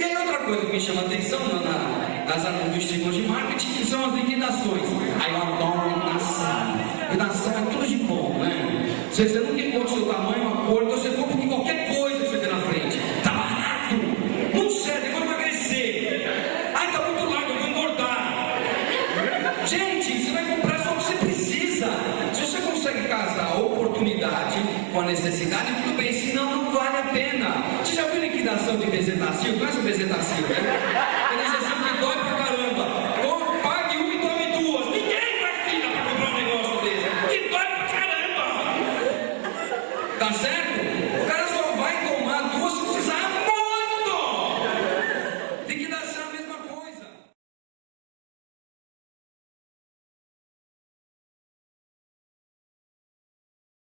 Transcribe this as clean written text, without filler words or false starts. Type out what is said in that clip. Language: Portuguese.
E aí outra coisa que me chama a atenção nos estímulos de marketing são as liquidações. Aí eu adoro liquidação. Liquidação é tudo de bom, né? Você nunca encontra o seu tamanho, a cor, então você compra de qualquer coisa que você vê na frente. Tá barato, muito certo, eu vou emagrecer. Ai, tá muito largo, eu vou engordar. Gente, você vai comprar só o que você precisa. Se você consegue casar a oportunidade com a necessidade, tudo bem, senão não vale a pena. Você já viu liquidação de bezetacil? Conhece o bezetacil, né? Bezetacil que dói pra caramba. Pague uma e tome duas. Ninguém vai filha pra comprar um negócio desse. Que dói pra caramba. Tá certo?